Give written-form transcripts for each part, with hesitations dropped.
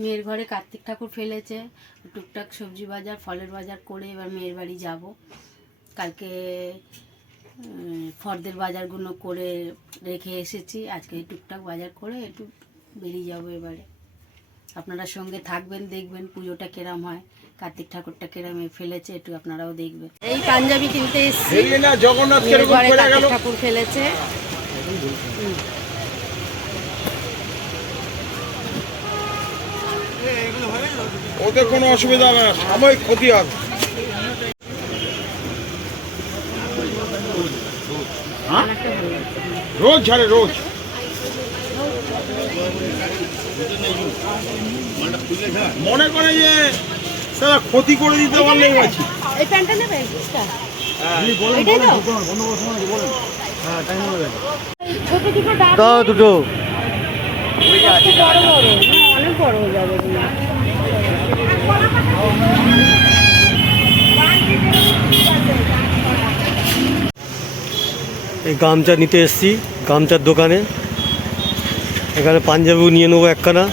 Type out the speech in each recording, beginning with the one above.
মেয়ের ঘরে কার্তিক ঠাকুর ফেলেছে, টুকটাক সবজি বাজার ফলের বাজার করে এবার মেয়ের বাড়ি যাব। কালকে ফর্দের বাজারগুলো করে রেখে এসেছি, আজকে টুকটাক বাজার করে একটু বেরিয়ে যাবো এবারে। আপনারা সঙ্গে থাকবেন, দেখবেন পুজোটা কেরাম হয়, কার্তিক ঠাকুরটা কেরাম ফেলেছে, একটু আপনারাও দেখবেন। এই পাঞ্জাবি কিনতে এসেছি, মেয়ের ঘরে কার্তিক ঠাকুর ফেলেছে। ওদের কোনো অসুবিধা হবে না, সাময়িক ক্ষতি হবে। রোজ ঝাড়ে রোজ। মনে করে যে সারা ক্ষতি করে দিতে পারলে আছি। এই প্যান্টটা নেবে? দাও দুটো। বড় বড় অনেক বড় হয়ে যাবে। এই গামছা নিতে এসছি গামছার দোকানে, এখানে পাঞ্জাবিও নিয়ে নেবো একখানা।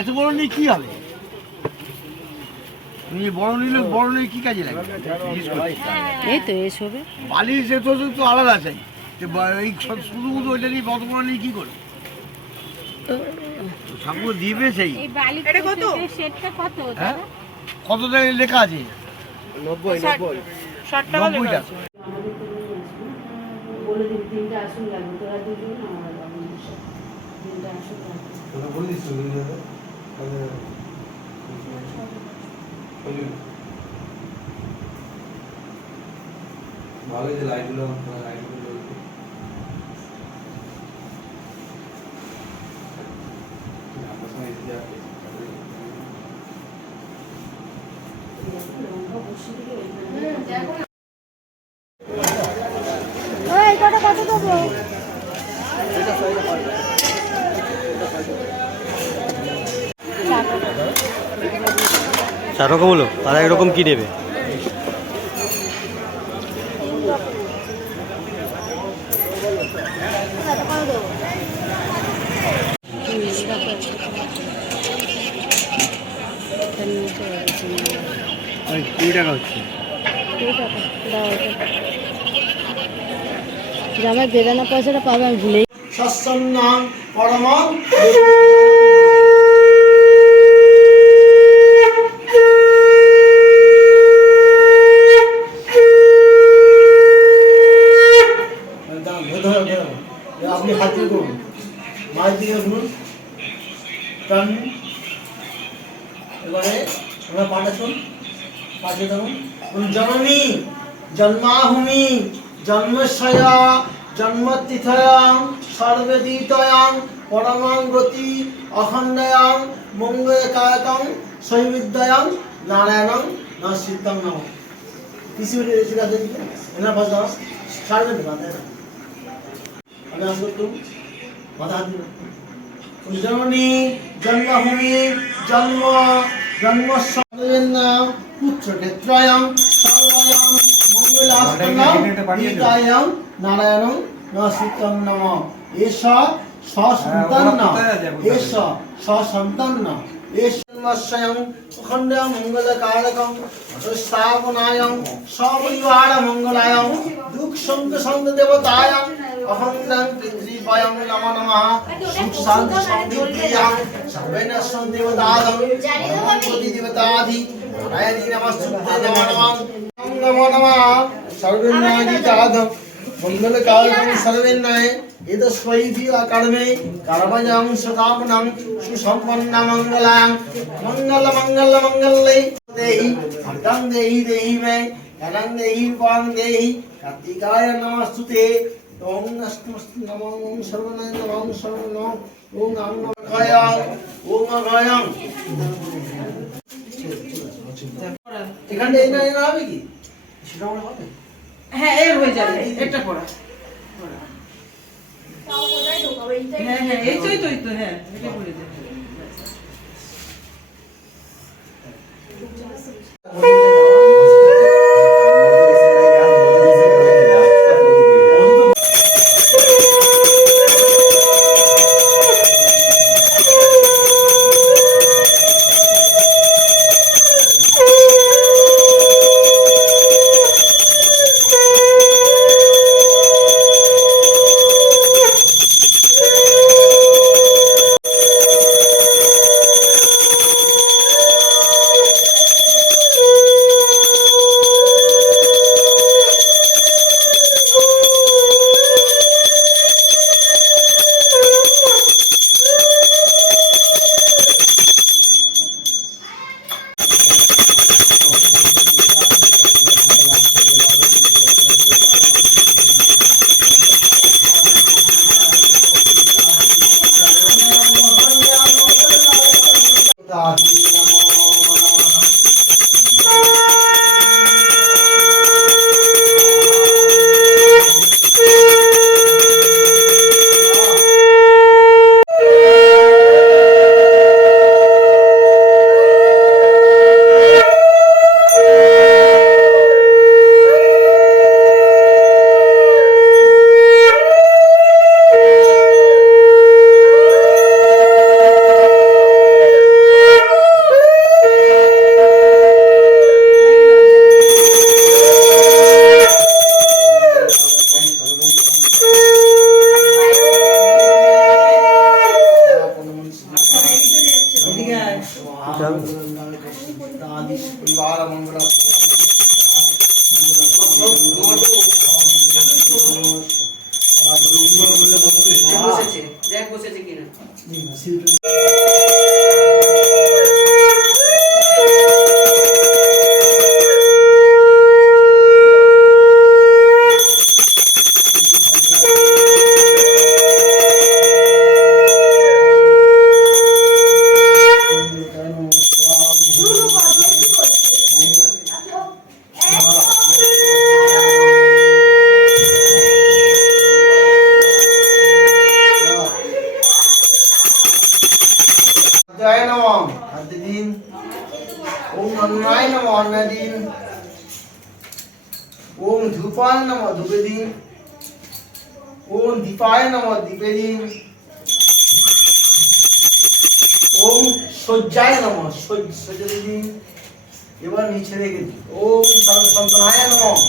এত বড় নিয়ে কি হবে? বড় নিলে বড় নিয়ে কি কাজে লাগে? এই তো এসবে বালিশ তো আলাদা চাই, এই শুধু শুধু ওইটা নিয়ে বড় বড় নিয়ে কি করবে? ঠাকুর দিবে সেই কত লেখা আছে? 90 টাকা। বলে দিন তিনটা আসন লাগবে, তোরা দুজন আমার তিনটা আসন লাগবে। ভালো যে লাইটগুলো চার রকম হলো, আর একরকম কি নেবে? আমার বেদানা পয়সাটা পাবে, আমি ভুলেই আপনি হাত দিয়ে করুন, মায়ের দিকে ঘুরুন, টান। এবারে আমরা পাটা শুন, পাশে থাকুন। জননী জন্মাহুমি জন্মশয়া জন্মতিথয়াং সর্বদিতয়াং পরমাং গতি অখণ্ডয়াং মঙ্গলকায়কং সৈবিদ্যয়াং নারায়ণং নমঃ। কিছু আছে এনার ভাষা সারবে না। আমি আসবো একটু মাথা হাত দিন। জননী জন্মভূমি জন্ম জন্মস্বর্ণাম পুত্র ক্ষেত্রায়াম সর্বায়াম মঙ্গলাস্তনাম গীতায়াম নারায়ণং নমঃ। এষ সসন্তান্ন এষ সসন্তান্ন এষমস্বয়ং অখণ্ডং মঙ্গলকারকং স্থাপনায়ং সপরিবার মঙ্গলায়ং দুঃখ সন্ত দেবতায়ং অখণ্ডং পৃথিবীপয়ং নমো নমঃ। সুখ শান্তি সমৃদ্ধিয়াং সর্বেণ দেবতাদং গণপতি দেবতাধি নারায়ণী নমস্তুতে নমো নমঃ। সর্বেন্নাদিতাদং মঙ্গলকারকং সর্বেন্নায় এতস্বৈধি কর্মে কর্মজং সুকামনং সুসম্পন্না মঙ্গলাং মঙ্গল মঙ্গল মঙ্গলে দেহি ভক্তং দেহি দেহি মে ধনং দেহি পাং দেহি কার্তিকায় নমস্তুতে। ওম নমস্তে নমঃ ওম সর্বনায় নমঃ ওম সর্বনম ওম নমঃ গায়ং ওম গায়ং। এখানে এই না হবে কি সেটা মনে হবে? হ্যাঁ এর হয়ে যাবে, এটা পড়া হ্যাঁ হ্যাঁ এই তো হ্যাঁ এটা করে দে। বসেছে দেখ বসেছে কিনা। जय नमः खाद्य दिन ओम अन्नाय नमः अन्न दिन ओम धूपाय नमः धूप दिन ओम दीपाय नमः दीपे दिन ओम सज्जाय नमः सज्जा दिन এবার নিচে রেখে দিই ওম সন্তনায় নমঃ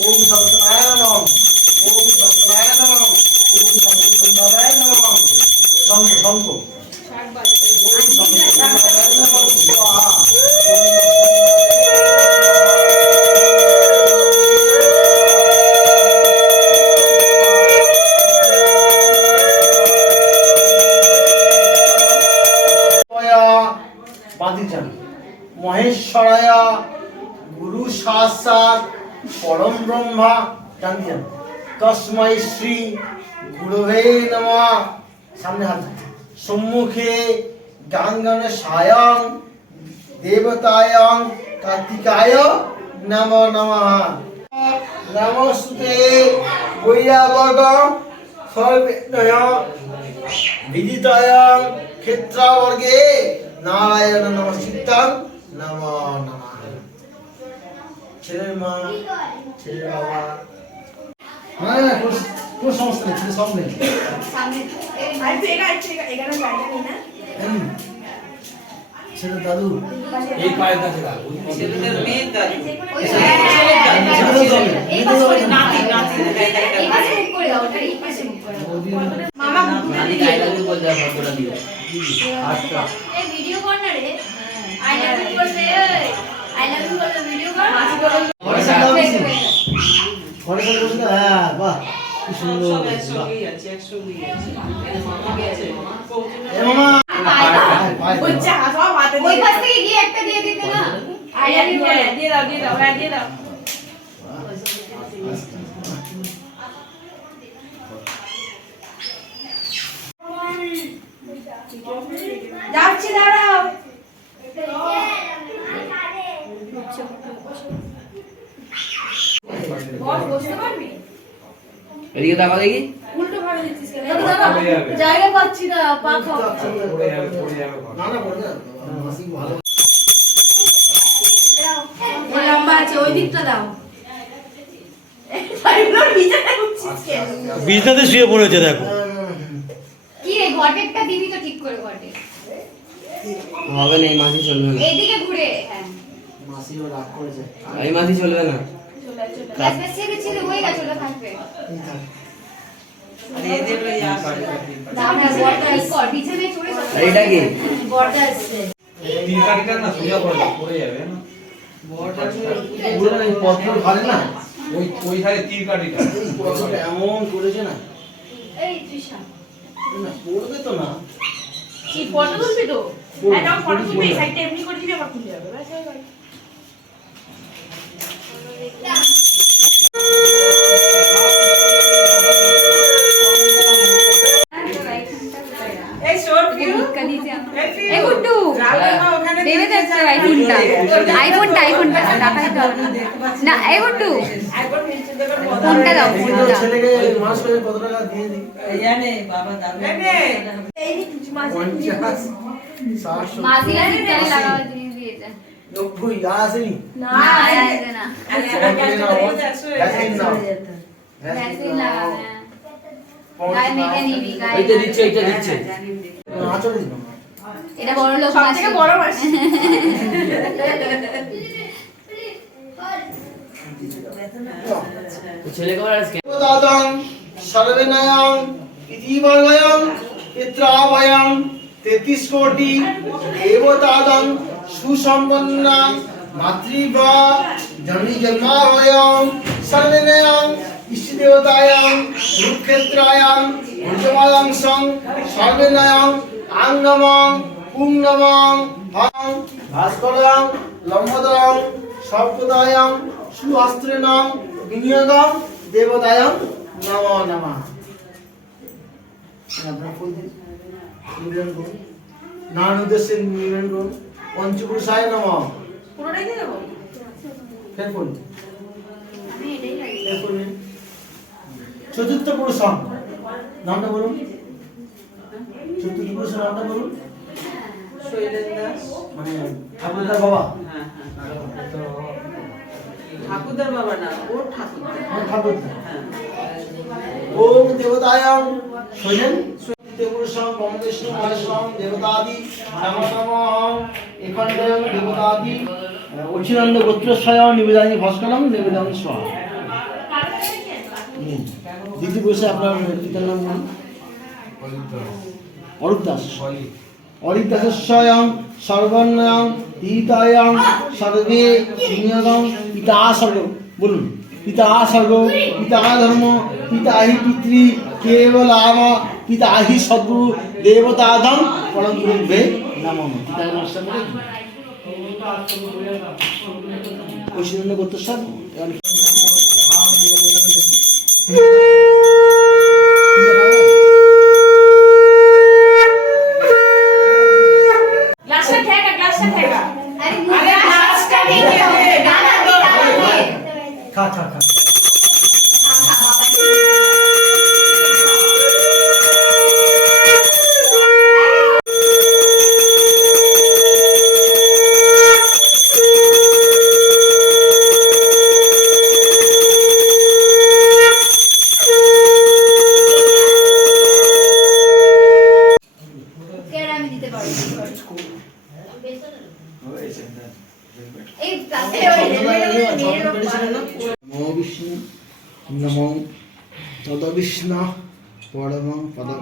ওম সন্তনায় নমঃ ওম সন্তনায় নমঃ ওম সন্তনায় নমঃ শঙ্খ শঙ্খ মহেশ্বরায় গুরু সাক্ষাৎ পরম ব্রহ্মা জানিয়েন তস্मै শ্রী গুরুবে নমঃ সামনে হাত সম্মুখে গাঙ্গন সায়ং দেবতায়ং কার্তিকায় নমো নমঃ নমস্তে বৈরাবত সর্বেদয় বিদিতয়ং ক্ষেত্রবর্গে নারায়ণ নমস্তিতাং নমো নমঃ ছেলের মা ছেলের বাবা হ্যাঁ কোন সমস্যা নেই ছেলে সব নেই ছেলের দাদু এই পায়ের কাছে রাখ ছেলেদের মেয়ের দাদু নাতি গাইডালে বল যা ফটোটা দিও আচ্ছা এই ভিডিও কর না রে আই লাভ ইউ বলবে আই লাভ ইউ বলবে ভিডিও কর ঘরে সামনে বসে না হ্যাঁ বাহ কি সুন্দর সব একসঙ্গেই আছে একসঙ্গেই আছে এ মামা বচ্চা সব হাতে ওই পাশ থেকে গিয়ে একটা দিয়ে দিতে না আই লাভ ইউ বলে দিয়ে দাও হ্যাঁ দিয়ে দাও যাচ্ছি দাঁড়াও বস বসতে পারবি এদিকে তাকাও দেখি উল্টো ভাবে দিচ্ছিস জায়গা পাচ্ছি না পা খাও না না পড়ে যাবে মাসি ভালো লম্বা আছে ওই দিকটা দাও বিছনাতে শুয়ে পড়েছে দেখো। কি রে ঘটেরটা দিবি তো ঠিক করে ঘটে হবে না, এই মাসি চলবে না, এইদিকে ঘুরে হ্যাঁ মাসিও রাগ করেছে এই মাসি চলবে না। আজকে ছেড়ে ছেড়ে হয়ে গেছে ওটা থাকবে এদের ওই আসে দাও না বড়টা কর বিছানায় চড়ে সব আর এটা কি? বড়টা আসছে তিন কাটিটা না সোজা পড়ে যাবে না পুরো এই পথর ভালো না ওই ধারে তীর কাটিটা এই পথরটা এমন করেছে না এই তৃষা না পড়বে তো না কি ফটো তুলবি তো তুলবো, এটা ফটো তুলবো তুলবি না। সাইডটা এমনি করে দিবি আবার তুলে যাবে ব্যাস হয়ে গেল। এই শর্ট ভিউ এই গুড্ডু দেবে তো একটা আইফোনটা টাকা দিতে হবে না এই গুড্ডু ফোনটা দাও ফোনটা দাও ছেলেকে মাস করে কত টাকা দিয়ে দিই জানে বাবা দাদু এই কিছু মাছ 50 700 মাসিরা শীতকালে লাগাবার জিনিস দিয়েছে 90 আসেনি না আসবে না ভ্যাসলিন নাও ভ্যাসলিন লাগাবে গায়ে মেখে নিবি গায়ে এইটা দিচ্ছে, এইটা দিচ্ছে। আচলে দিন এটা বড় লোক সব থেকে বড় মাছ তো ছেলেকে আবার আজকে দাদং সর্বনয়ং ইতিবর্গয়ং পিত্রাভয়ং 33 কোটি দেবতাদং সুসম্পন্না মাতৃভা জননী জন্মাভয়ং সর্বনয়ং ইষ্টদেবতায়ং রুক্ষেত্রায়ং উজ্জমালং সং সর্বনয়ং আঙ্গমং পুংনমং হং ভাস্করং লম্বদরং সর্বদায়ং সুহস্ত্রেণং বিনিয়োগং দেবতায়ং নমো নমঃ। আপনার ফুল দিন নিবেদন করুন নান উদ্দেশ্যে নিবেদন করুন পঞ্চপুরুষায় নমঃ। পুরোটাই দিয়ে দেবো ফের ফুল আমি এটাই লাগি ফের ফুল নিন। চতুর্থ পুরুষম নামটা বলুন চতুর্থ পুরুষের নামটা বলুন শৈলেন দাস মানে ঠাকুরদার বাবা হ্যাঁ ঠাকুরদার বাবা না ও ঠাকুরদার আমার ঠাকুরদা হ্যাঁ ওম দেবতায়ং শৈলেন দেবপুরুষম ব্রহ্মবিষ্ণু মহেশ্বরম দেবতাদি নমো নমঃ এখণ্ডয়ং দেবতাদি অচিরান্দ গোত্রস্বয়ং নিবেদানি ভাস্করম নিবেদানি স্বাহা। দ্বিতীয় পুরুষে আপনার পিতার নাম বলুন অরূপ দাস অরিক দাসস্বয়ং সর্বর্ণয়ং পিতায়ং সর্বে বিনিয়োগং পিতা সর্ব বলুন পিতা সর্ব পিতা ধর্ম পিতা হি পিতৃ কেবলাম পিতা হি সদ্গু দেবতাধম পরম গুরুভ্যে নমঃ। পিতা নমস্কার করে ঐশ্বর্য গোত্রস্বর গ্লাসটা খেয়ে গ্লাসটা খেয়ে আরে আরে গ্লাসটা দেখে হবে না না না খা খা খা কেন আমি দিতে পারবো এই কাছে নমো বিষ্ণু নমো তদবিষ্ণু পরমং পদম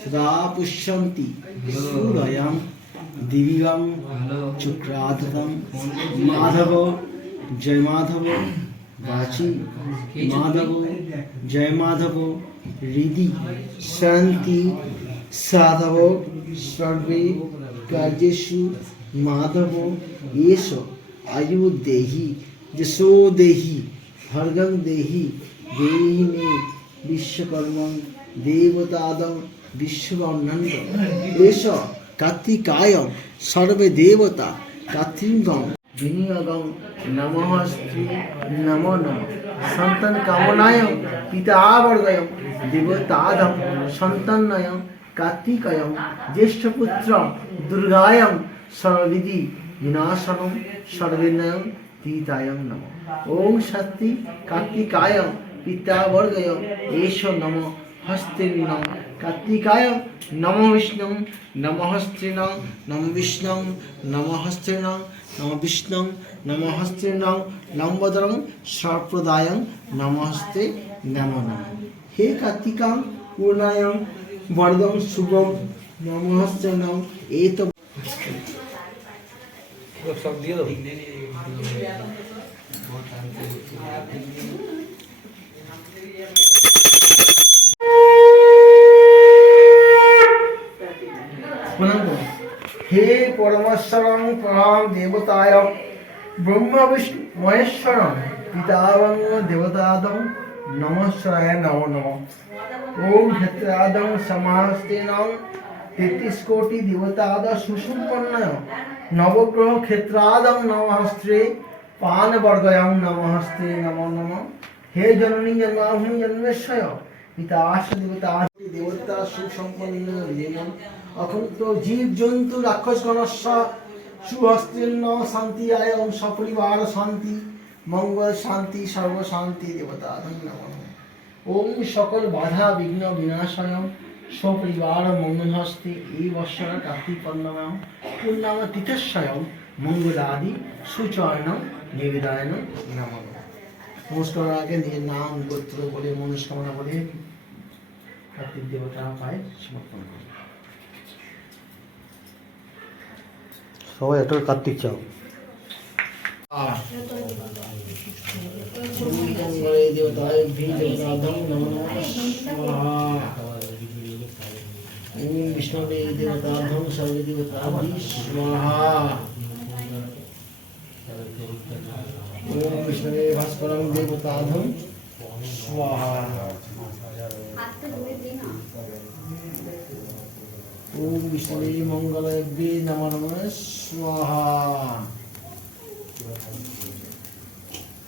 সদা পুষ্যন্তি সুরয়ং দিব্যং চক্রাধম মাধব জয় মাধব বাচি মাধব জয় মাধব হৃদি শান্তি সাধব সর্বে কার্যেষু মাধব এষ আয়ু দেহি যশো দেহি ভর্গং দেহি দেহি মে বিশ্বকর্মং দেবতাদং বিশ্ববর্ণন্দ এষ কার্তিকায়ং সর্বে দেবতা কার্তিকং বিনিয়োগং নমঃ স্ত্রী নমো নমঃ সন্তান কামনায় পিতা বর্গয়ং দেবতাদং সন্তান্নয়ং কার্তিকয়ং জ্যেষ্ঠপুত্র দুর্গায়ং সর্ববিধি বিনাশনং সর্বেন্নয়ং তীতায়ং নমঃ। ওম শক্তি কার্তিকায়ং পিতাবর্গয় এষ নমঃ হস্তির্নং কার্তিকায়ং নমঃ বিষ্ণুং নমঃ হস্তির্নং নমঃ বিষ্ণুং নমঃ হস্তির্নং নমঃ বিষ্ণুং নমঃ হস্তির্নং লম্বোদরং সর্পদায়ং নমঃ হস্তে নমঃ নমঃ। হে কার্তিকাং পূর্ণায়ং বরদং শুভং নমঃ হস্তির্নং এত সব দিয়ে দেবো প্রণাম করুন। হে পরমেশ্বরং পরম দেবতায় ব্রহ্ম বিষ্ণু মহেশ্বরং পিতাবং দেবতাদং নমঃশরায় নমো নমঃ। ওম ক্ষেত্রাদং সমাস্তেনং 33 কোটি দেবতাদ সুসম্পন্নয় নবগ্রহ ক্ষেত্রাদং নমঃস্ত্রে পানবর্গয়ং নমঃস্তে নমো নমঃ। হে জননী জন্মাভূমি জন্মেশ্বয় পিতাশ দেবতা দেবতা সুসম্পন্ন লীনম অখন্ত জীব জন্তু রাক্ষস গণস্য সুহস্তীর্ণ শান্তি আয়ং সপরিবার শান্তি মঙ্গল শান্তি সর্বশান্তি দেবতা নমঃ। ওম সকল বাধা বিঘ্ন বিনাশায়ং সপরিবার মঙ্গল হস্তে এই বৎসর কার্তিক পূর্ণমাম পূর্ণাম তিথস্বয়ং মঙ্গলাদি সুচয়নং নিবেদায়ন নমঃ। নমস্কার আগে নিজের নাম গোত্র বলে মনস্কামনা বলে কার্তিক দেবতা পায় সমর্পণ করে। সবাই একটা কার্তিক চাও। দেবতায় দেবতাধং নমঃ স্বাহা। ওম বিষ্ণবে দেবতাধং সর্বদেবতাধি স্বাহা। ওম বিষ্ণবে ভাস্করং দেবতাধং স্বাহা। ওম বিষ্ণবে মঙ্গলায় নমো নমঃ স্বাহা।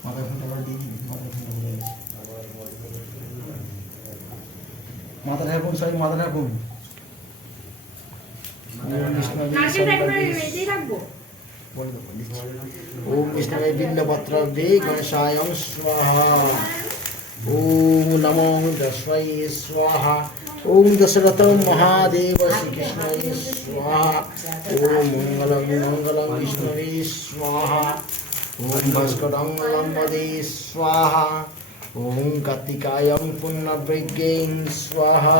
মাথা ঘন্টা দিয়ে দিন, মাথা ঘন্টা দিয়ে দিন। মাথা ঢাকুন, সবাই মাথা ঢাকুন। ওম বিষ্ণবে বিল্লপত্র বে গণেশায়ং স্বাহা। ওম নমো দশায় স্বাহা। ওম দশরথ মহাদেব শ্রীকৃষ্ণায় স্বাহা। ওম মঙ্গলং মঙ্গলং বিষ্ণবে স্বাহা। ওম ভাস্করং লম্বদে স্বাহা। ওম কার্তিকায়ং পুণ্যবৈজ্ঞেং স্বাহা।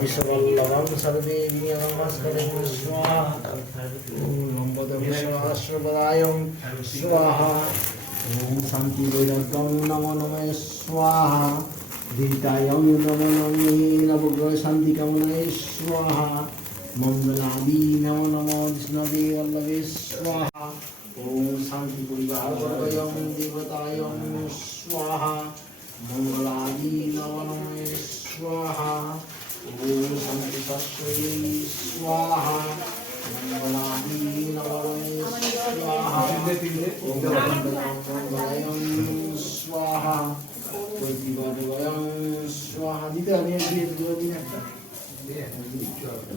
বিশ্ববল্লভং সর্বেন্দ্রিয়ং ভাস্করেং স্বাহা। ওম লম্বদং সহস্রপদায়ং স্বাহা। ওম শান্তি বৈরাগ্যং নমো নমঃ স্বাহা। দীতায়ং নমো নমঃ নবগ্রহ শান্তি কামনায় স্বাহা। মঙ্গলাদি নমো নমঃ বিষ্ণবে বল্লভে স্বাহা। ওম শান্তি পরিবার বর্গয়ং দেবতায়ং স্বাহা। মঙ্গলাদি নমো নমঃ স্বাহা। ওম শান্তি তস্मै স্বাহা। মঙ্গলাদি নমো নমঃ স্বাহা। ওম মঙ্গলায়ং স্বাহা। প্রতিবাদয়ং স্বাহা। দিতে আমি দিয়ে দিন একটা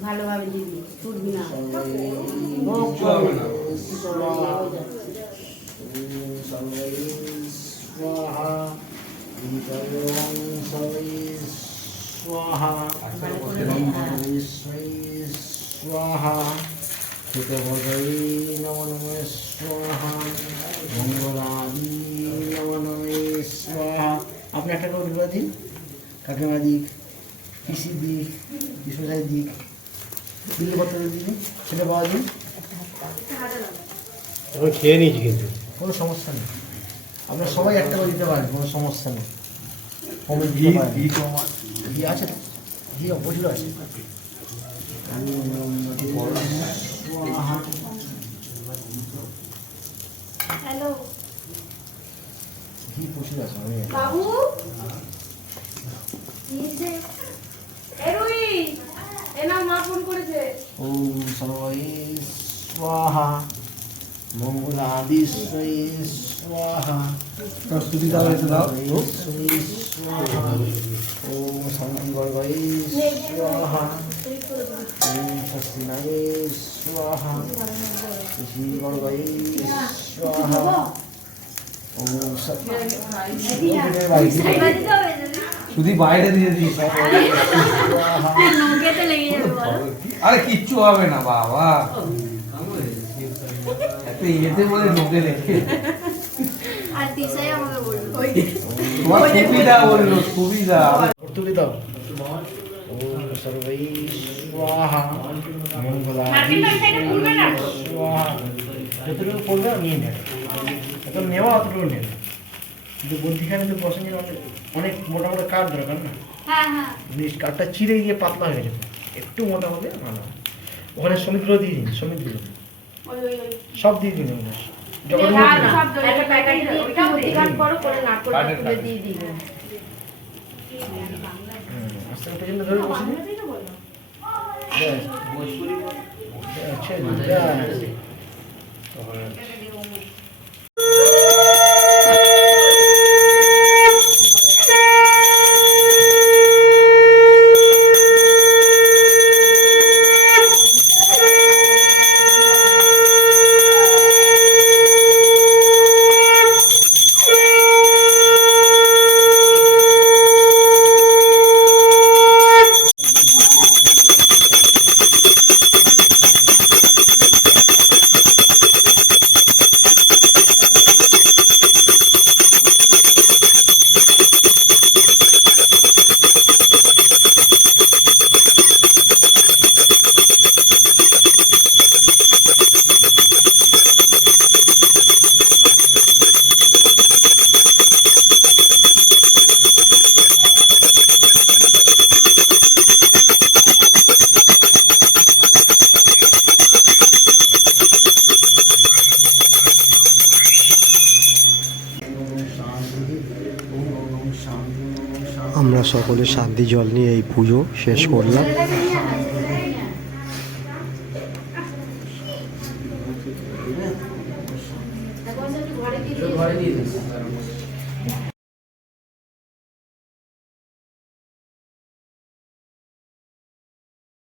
ভালোভাবে দিবি, ছুটবি না। আপনি একটা করে দিন, কাকিমা দিক, পিসি দিক, বিশ্বসাই দিক, বিল্লপত্র দিন, সেটা পাওয়া দিন। এখন খেয়ে নিয়েছি কিন্তু কোনো সমস্যা নেই, আপনারা সবাই একটা করে দিতে পারেন, কোনো সমস্যা নেই। ঘি আছে তো, ঘি প্রচুর আছে। হ্যালো ঘি প্রচুর আছে। বাবু ওম সর্বৈ স্বাহা। মঙ্গলাদিশ্বরে স্বাহা প্রস্তুতি দাও একটু দাও ঈশ্বরে স্বাহা ওম শান্তি বর্গয়ে স্বাহা ওম স্বস্তিনায়ে স্বাহা শ্রী বর্গয়ে স্বাহা ওম শুধু বাইরে দিয়ে দিস স্বাহা আরে কিচ্ছু হবে না বাবা এত ইয়েতে বলে ঢুকে রেখে তোমার সুবিধা বললো সুবিধা তুলে দাও ওম সর্বৈ স্বাহা মঙ্গলাদিশ্বরে স্বাহা যতটুকু পড়বে নিয়ে নেবে এত নেওয়া অতটুকু নেবে কিন্তু বুদ্ধিখানে তো বসেনি অনেক মোটা মোটা কাঠ দরকার না কাঠটা চিড়ে গিয়ে পাতলা হয়ে যাবে একটু মোটা হলে ভালো হয়। ওখানে সমিতগুলো দিয়ে দিন সমিতগুলো সব দিয়ে দিন ওখানে। যখন আস্তে পর্যন্ত ধরে বসে দিন। ব্যাস। আচ্ছা, ব্যাস। আমরা সকলে শান্তি জল নিয়ে এই পুজো শেষ করলাম। ঘরে দিয়ে দিস